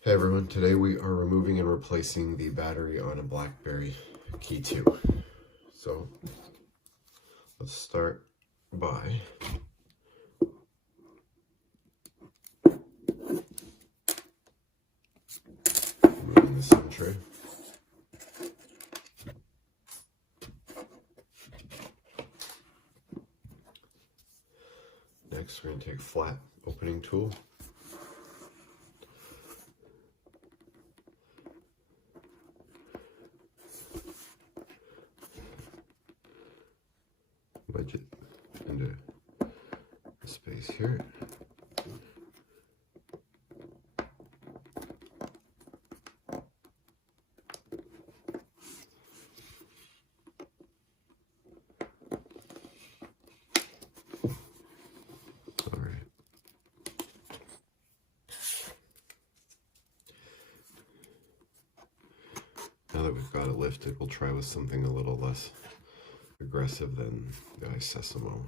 Hey everyone, today we are removing and replacing the battery on a BlackBerry Key2. So let's start by removing the SIM tray. Next we're going to take flat opening tool. Wedge it into the space here. Alright. Now that we've got it lifted, we'll try with something a little less aggressive than the iSesamo.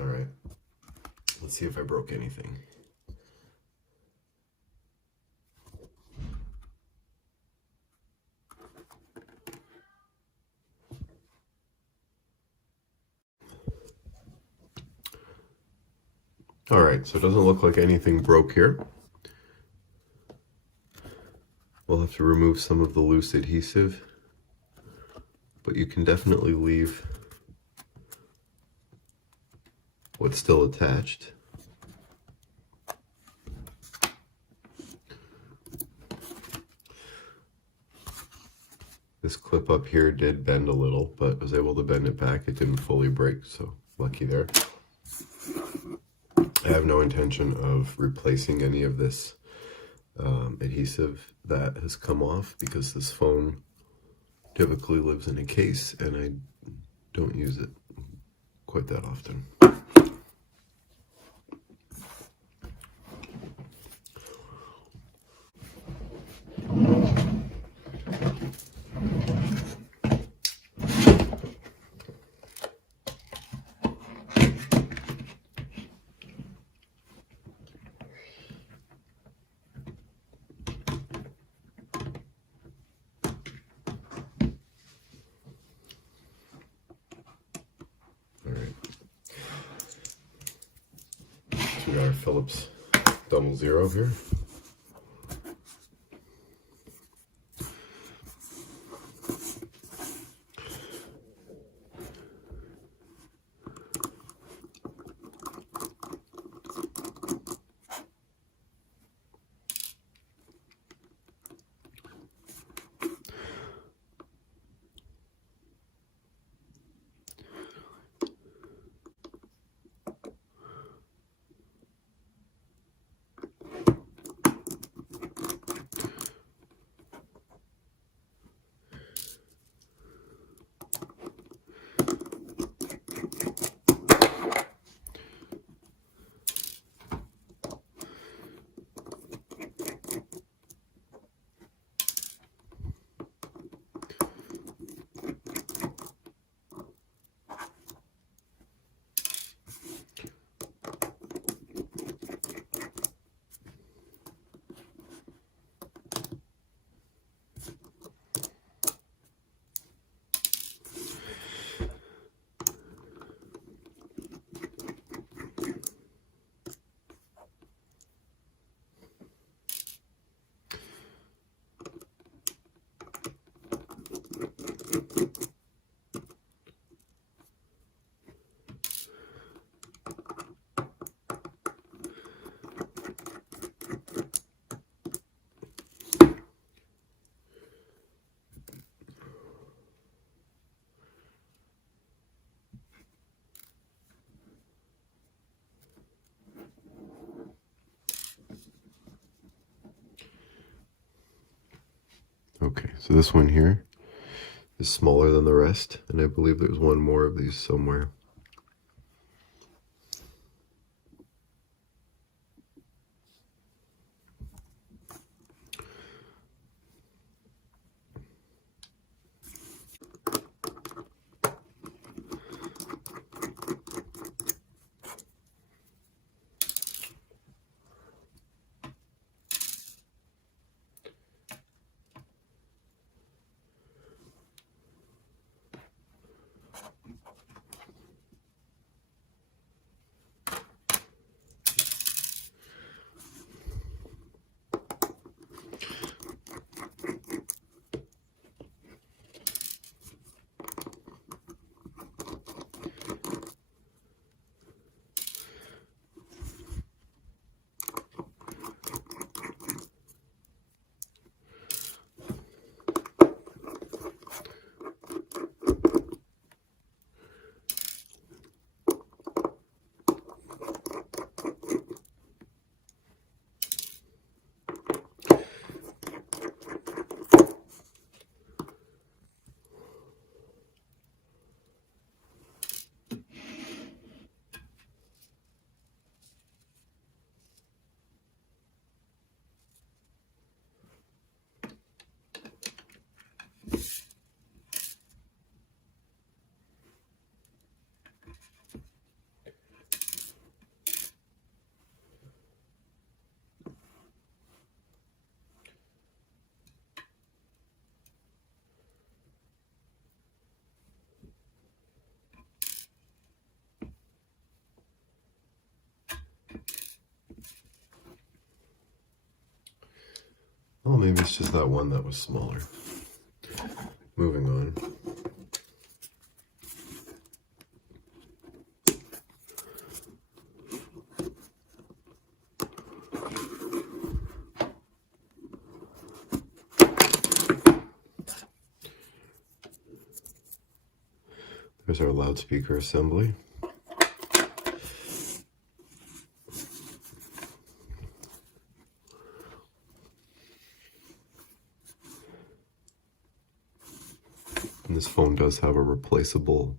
Alright, let's see if I broke anything. Alright, so it doesn't look like anything broke here. We'll have to remove some of the loose adhesive, but you can definitely leave what's still attached. This clip up here did bend a little, but I was able to bend it back. It didn't fully break, so lucky there. I have no intention of replacing any of this adhesive that has come off because this phone typically lives in a case and I don't use it quite that often. We got our Phillips 00 here. Okay, so this one here is smaller than the rest, and I believe there's one more of these somewhere. Well, maybe it's just that one that was smaller. Moving on. There's our loudspeaker assembly. And this phone does have a replaceable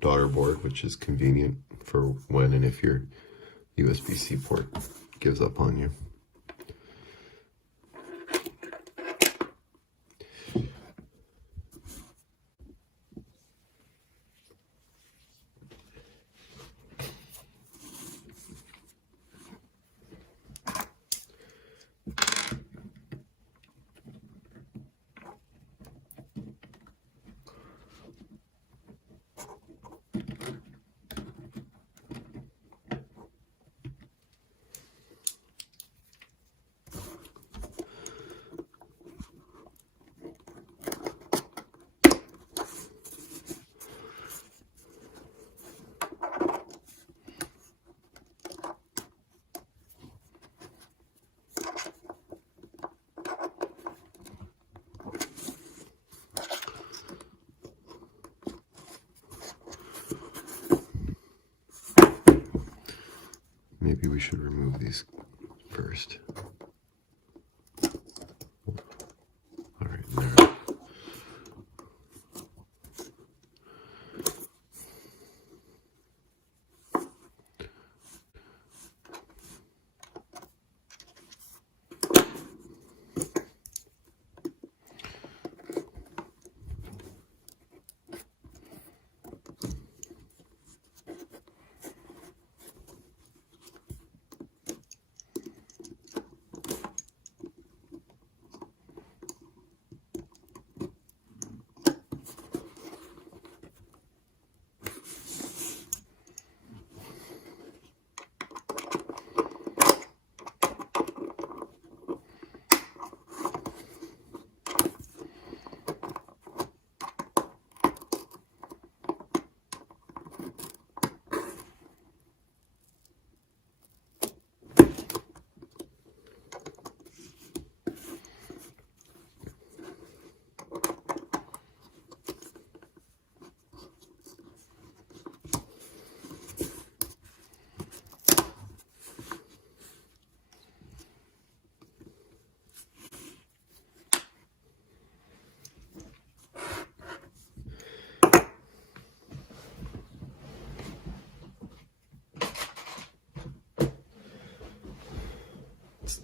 daughter board, which is convenient for when and if your USB-C port gives up on you. Maybe we should remove these first. All right, there.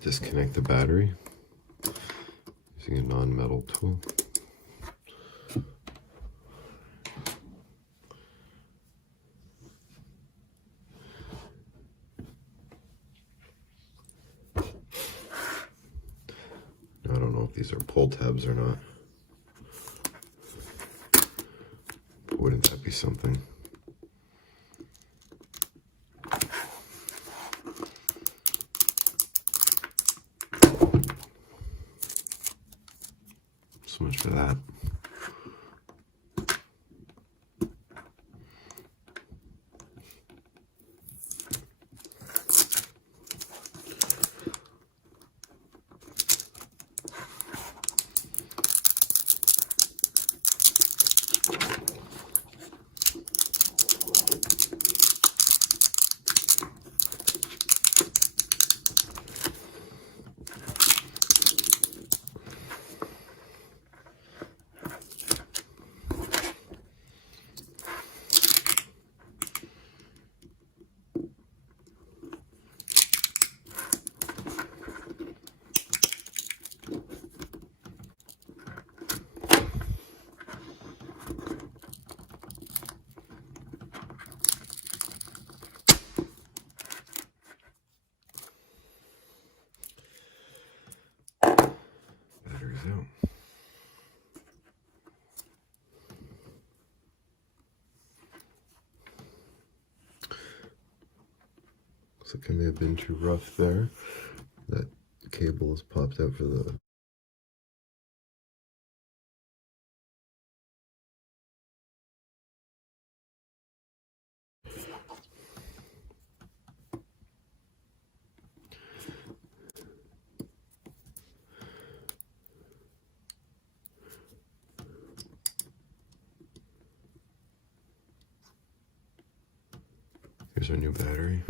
disconnect the battery using a non-metal tool. Now, I don't know if these are pull tabs or not. But wouldn't that be something? So much for that. Batteries out. Looks like I may have been too rough there. That cable is popped out for the Here's our new battery.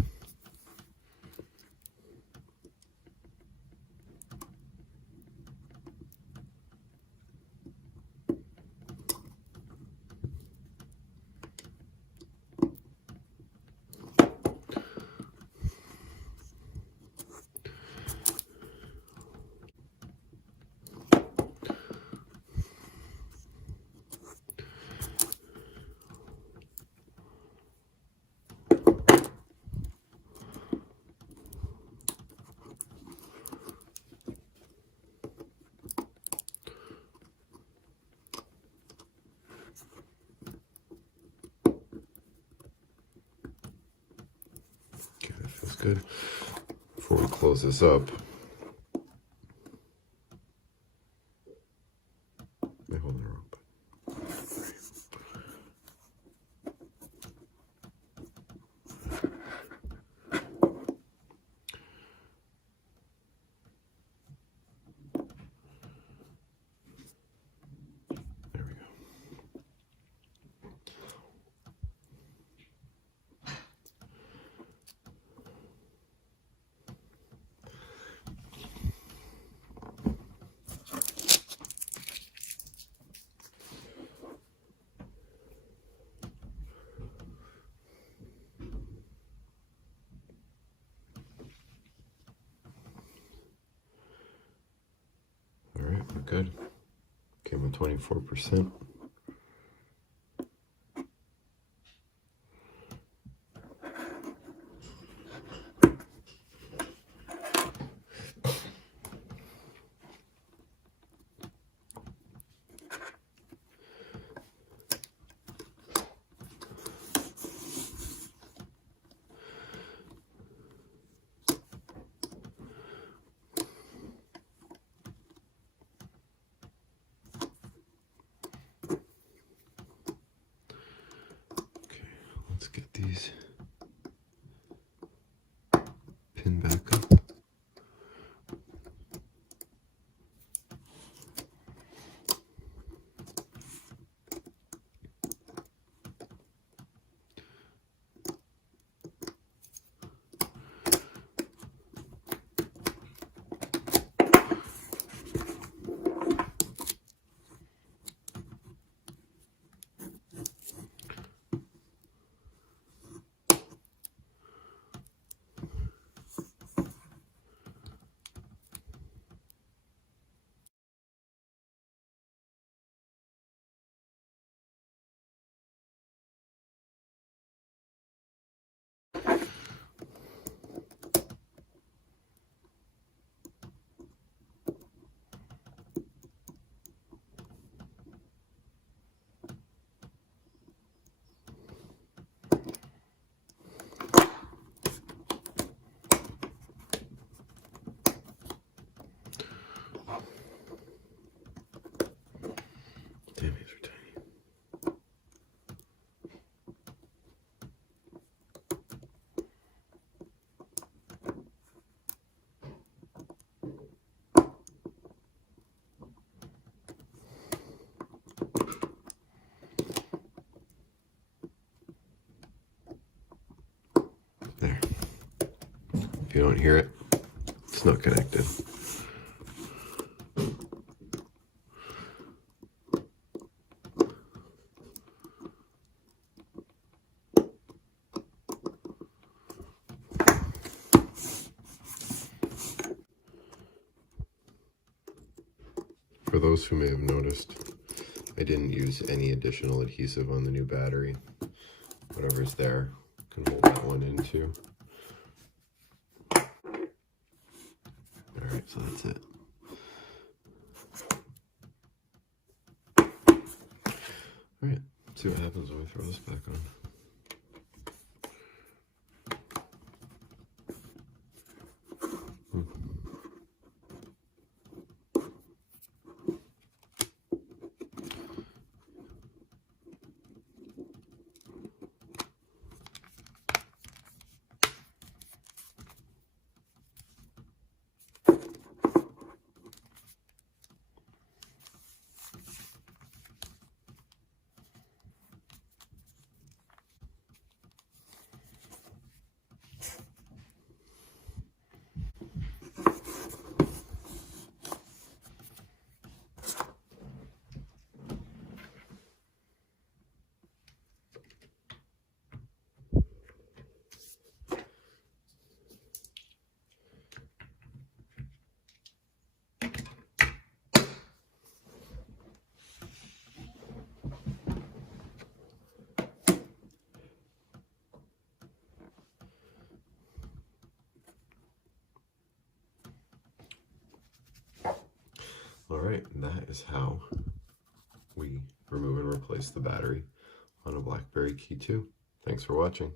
Okay, that feels good. Before we close this up, I hold the wrong button. There we go. All right, we're good. Came with 24%. Let's get these pinned back up. you don't hear it, it's not connected. For those who may have noticed, I didn't use any additional adhesive on the new battery. Whatever's there, can hold that one in too. Alright, so that's it. Alright, see what happens when we throw this back on. Alright, that is how we remove and replace the battery on a BlackBerry Key2. Thanks for watching.